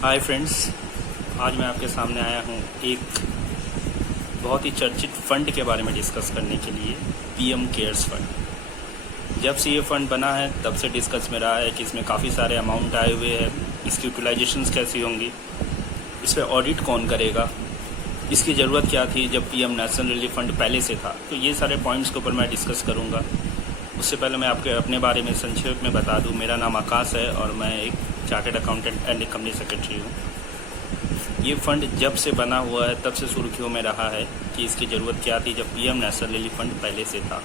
Hi friends, आज मैं आपके सामने आया हूँ एक बहुत ही चर्चित फ़ंड के बारे में डिस्कस करने के लिए। पीएम केयर्स फ़ंड जब से ये फ़ंड बना है तब से डिस्कस में रहा है कि इसमें काफ़ी सारे अमाउंट आए हुए हैं, इसकी यूटिलाइजेशंस कैसी होंगी, इस पर ऑडिट कौन करेगा, इसकी ज़रूरत क्या थी जब पीएम नेशनल रिलीफ फ़ंड पहले से था। तो ये सारे पॉइंट्स के ऊपर मैं डिस्कस करूँगा। उससे पहले मैं आपके अपने बारे में संक्षेप में बता दूं। मेरा नाम आकाश है और मैं एक चार्टर्ड अकाउंटेंट एंड एक कंपनी सेक्रेटरी हूं। ये फ़ंड जब से बना हुआ है तब से सुर्खियों में रहा है कि इसकी ज़रूरत क्या थी जब पीएम नेशनल रिलीफ फ़ंड पहले से था।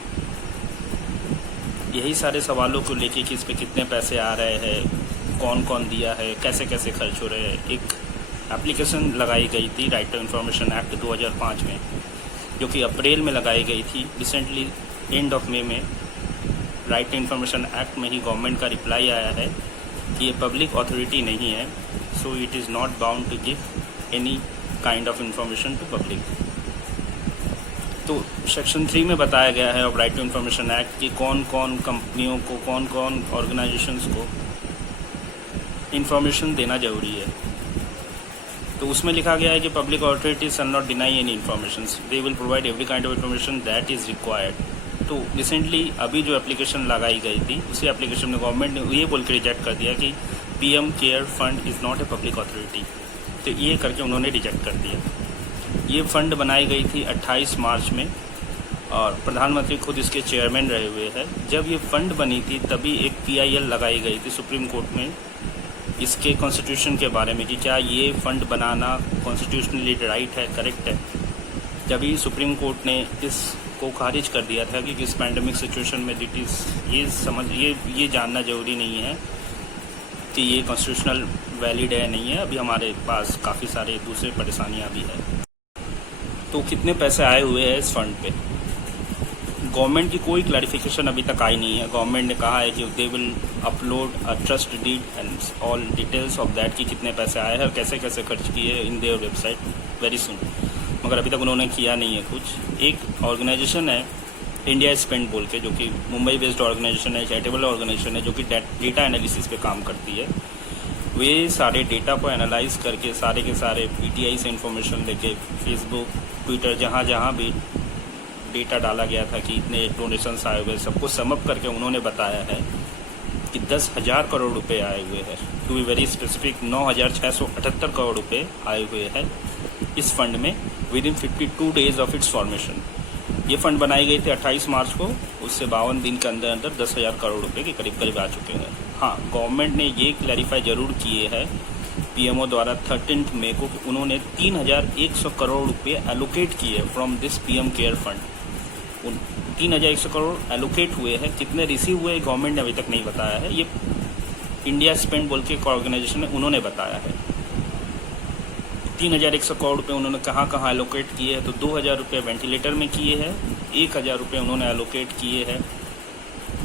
यही सारे सवालों को लेके कि इस पर कितने पैसे आ रहे हैं, कौन कौन दिया है, कैसे कैसे खर्च हो रहे हैं। एक एप्लीकेशन लगाई गई थी राइट टू इन्फॉर्मेशन एक्ट 2005 में, जो कि अप्रैल में लगाई गई थी। रिसेंटली एंड ऑफ मे में राइट टू इन्फॉर्मेशन एक्ट में ही गवर्नमेंट का रिप्लाई आया है कि ये पब्लिक अथॉरिटी नहीं है, so it is not bound to give any kind of information to public. तो सेक्शन 3 में बताया गया है of right to information act कि कौन कौन कंपनियों को, कौन कौन ऑर्गेनाइजेशंस को इंफॉर्मेशन देना जरूरी है। तो उसमें लिखा गया है कि public authorities shall not deny any information, they will provide every kind of information that is required. तो रिसेंटली अभी जो एप्लीकेशन लगाई गई थी उसी एप्लीकेशन में गवर्नमेंट ने ये बोल के रिजेक्ट कर दिया कि PM care fund is not a public authority. तो ये करके उन्होंने रिजेक्ट कर दिया। ये फंड बनाई गई थी 28 मार्च में और प्रधानमंत्री खुद इसके चेयरमैन रहे हुए हैं। जब ये फंड बनी थी तभी एक PIL लगाई गई थी सुप्रीम कोर्ट में इसके कॉन्स्टिट्यूशन के बारे में कि क्या ये फंड बनाना कॉन्स्टिट्यूशनली राइट है, करेक्ट है। जब सुप्रीम कोर्ट ने इस को खारिज कर दिया था कि इस पैंडमिक सिचुएशन में ये जानना जरूरी नहीं है कि ये कॉन्स्टिट्यूशनल वैलिड है नहीं है। अभी हमारे पास काफ़ी सारे दूसरे परेशानियां भी है। तो कितने पैसे आए हुए हैं इस फंड पे, गवर्नमेंट की कोई क्लैरिफिकेशन अभी तक आई नहीं है। गवर्नमेंट ने कहा है कि they will upload a trust deed and all details of that कि कितने पैसे आए हैं और कैसे कैसे खर्च किए in their website very soon, मगर अभी तक उन्होंने किया नहीं है कुछ। एक ऑर्गेनाइजेशन है इंडिया स्पेंड बोल के, जो कि मुंबई बेस्ड ऑर्गेनाइजेशन है, चैरिटेबल ऑर्गेनाइजेशन है, जो कि डेटा एनालिसिस पे काम करती है। वे सारे डेटा को एनालाइज करके सारे के सारे PTI से इंफॉर्मेशन लेके फेसबुक, ट्विटर, जहाँ जहाँ भी डेटा डाला गया था कि इतने डोनेशंस आए हुए, सबको समअप करके उन्होंने बताया है कि 10,000 करोड़ रुपए आए हुए हैं। To be very specific 9,678 crore रुपए आए हुए हैं इस फंड में within 52 days of its formation. ये फंड बनाई गई थी 28 मार्च को, उससे 52 दिन के अंदर अंदर 10,000 करोड़ रुपए के करीब करीब आ चुके हैं। हाँ, गवर्नमेंट ने ये क्लैरिफाई जरूर किए है PMO द्वारा 13 मई को कि उन्होंने 3,100 करोड़ रुपये एलोकेट किए from this PM care fund. उन 3,100 करोड़ एलोकेट हुए हैं। कितने रिसीव हुए गवर्नमेंट ने अभी तक नहीं बताया है। ये इंडिया स्पेंड बोल के एक ऑर्गेनाइजेशन है, उन्होंने बताया है। 3,100 करोड़ रुपये उन्होंने कहाँ कहाँ एलोकेट किए हैं, तो 2,000 रुपये वेंटिलेटर में किए हैं, 1,000 रुपये उन्होंने एलोकेट किए हैं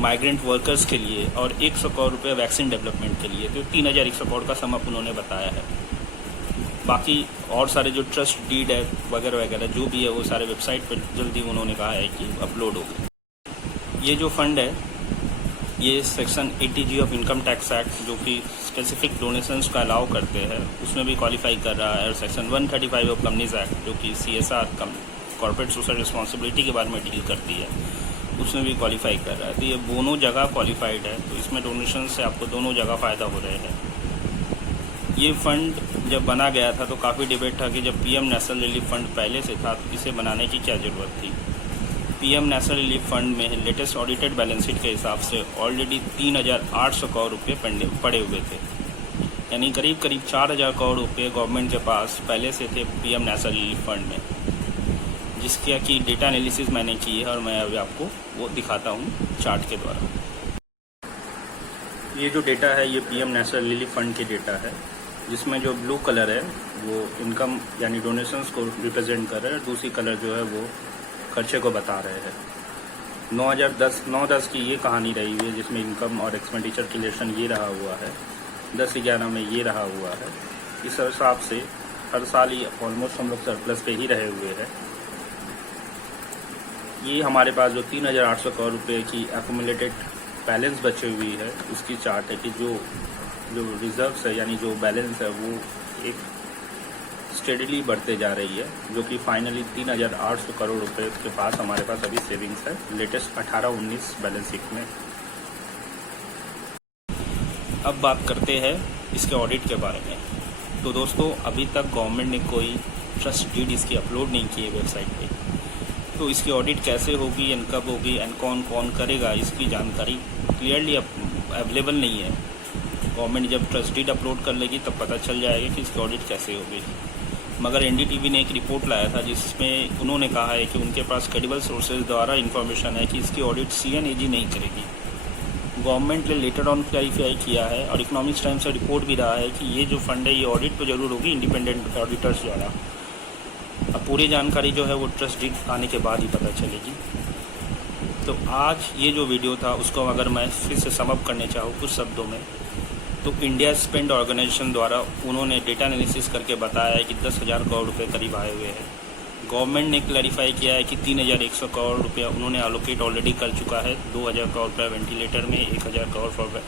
माइग्रेंट वर्कर्स के लिए और 100 करोड़ रुपये वैक्सीन डेवलपमेंट के लिए। तो 3,100 करोड़ का समअप उन्होंने बताया है। बाकी और सारे जो ट्रस्ट डीड है वगैरह वगैरह जो भी है वो सारे वेबसाइट पर जल्दी उन्होंने कहा है कि अपलोड होगा। ये जो फंड है ये section 80G of income tax act, जो कि स्पेसिफिक डोनेशंस का अलाउ करते हैं, उसमें भी क्वालिफाई कर रहा है। और सेक्शन 135 ऑफ कंपनीज एक्ट, जो कि CSR कॉर्पोरेट सोशल रिस्पॉन्सिबिलिटी के बारे में डील करती है, उसमें भी क्वालिफाई कर रहा है। तो ये दोनों जगह क्वालिफाइड है, तो इसमें डोनेशन से आपको दोनों जगह फ़ायदा हो रहे हैं। ये फ़ंड जब बना गया था तो काफ़ी डिबेट था कि जब PM नेशनल रिलीफ फ़ंड पहले से था तो इसे बनाने की क्या ज़रूरत थी। PM नेशनल रिलीफ फंड में लेटेस्ट ऑडिटेड बैलेंस शीट के हिसाब से ऑलरेडी 3,800 करोड़ रुपये पड़े हुए थे, यानी करीब करीब 4,000 करोड़ रुपये गवर्नमेंट के पास पहले से थे PM नेशनल रिलीफ फंड में, जिसके की डेटा एनालिसिस मैंने की है और मैं अभी आपको वो दिखाता हूँ चार्ट के द्वारा। ये जो डेटा है ये PM नेशनल रिलीफ फंड के डेटा है, जिसमें जो ब्लू कलर है वो इनकम यानी डोनेशंस को रिप्रेजेंट कर रहा है, दूसरी कलर जो है वो खर्चे को बता रहे हैं। 9-10 की ये कहानी रही हुई है, जिसमें इनकम और एक्सपेंडिचर की रिलेशन ये रहा हुआ है, 10-11 में ये रहा हुआ है। इस हिसाब से हर साल ही ऑलमोस्ट हम लोग सरप्लस पे ही रहे हुए हैं। ये हमारे पास जो 3,800 करोड़ रुपये की एक्यूमुलेटेड बैलेंस बची हुई है उसकी चार्ट है कि जो जो रिजर्व्स है यानी जो बैलेंस है वो एक स्टेडीली बढ़ते जा रही है, जो कि फाइनली 3,800 करोड़ रुपए के पास हमारे पास अभी सेविंग्स है लेटेस्ट 18-19 बैलेंस शीट में। अब बात करते हैं इसके ऑडिट के बारे में। तो दोस्तों, अभी तक गवर्नमेंट ने कोई ट्रस्ट डीड इसकी अपलोड नहीं की है वेबसाइट पे, तो इसकी ऑडिट कैसे होगी एंड कब होगी एंड कौन कौन करेगा, इसकी जानकारी क्लियरली अवेलेबल नहीं है। गवर्नमेंट जब ट्रस्ट डीड अपलोड कर लेगी तब पता चल जाएगा कि इसकी ऑडिट कैसे होगी। मगर एनडीटीवी ने एक रिपोर्ट लाया था जिसमें उन्होंने कहा है कि उनके पास क्रेडिबल सोर्सेज द्वारा इन्फॉर्मेशन है कि इसकी ऑडिट सीएनएजी नहीं करेगी। गवर्नमेंट ने लेटर ऑन क्लैरिफाई किया है और इकोनॉमिक्स टाइम्स से रिपोर्ट भी रहा है कि ये जो फंड है ये ऑडिट तो जरूर होगी इंडिपेंडेंट ऑडिटर्स द्वारा। अब पूरी जानकारी जो है वो ट्रस्ट डीड आने के बाद ही पता चलेगी। तो आज ये जो वीडियो था उसको अगर मैं फिर से समअप करने चाहूँ कुछ शब्दों में, तो इंडिया स्पेंड ऑर्गेनाइजेशन द्वारा उन्होंने डेटा एनालिसिस करके बताया है कि 10,000 करोड़ रुपए करीब आए हुए हैं। गवर्नमेंट ने क्लैरिफाई किया है कि 3,100 करोड़ रुपया उन्होंने एलोकेट ऑलरेडी कर चुका है। 2,000 करोड़ रुपया वेंटिलेटर में, 1,000 crore for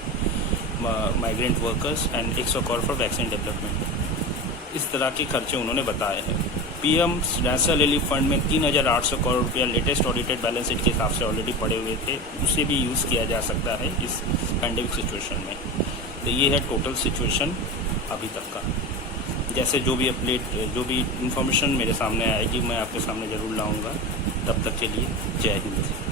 migrant workers and 100 crore for vaccine development. इस तरह के खर्चे उन्होंने बताए हैं। पीएम नेशनल रिलीफ फंड में 3,800 करोड़ रुपया लेटेस्ट ऑडिटेड बैलेंस शीट के हिसाब से ऑलरेडी पड़े हुए थे, उसे भी यूज़ किया जा सकता है इस पैंडेमिक सिचुएशन में। तो ये है टोटल सिचुएशन अभी तक का। जैसे जो भी इन्फॉर्मेशन मेरे सामने आएगी मैं आपके सामने ज़रूर लाऊंगा। तब तक के लिए जय हिंद।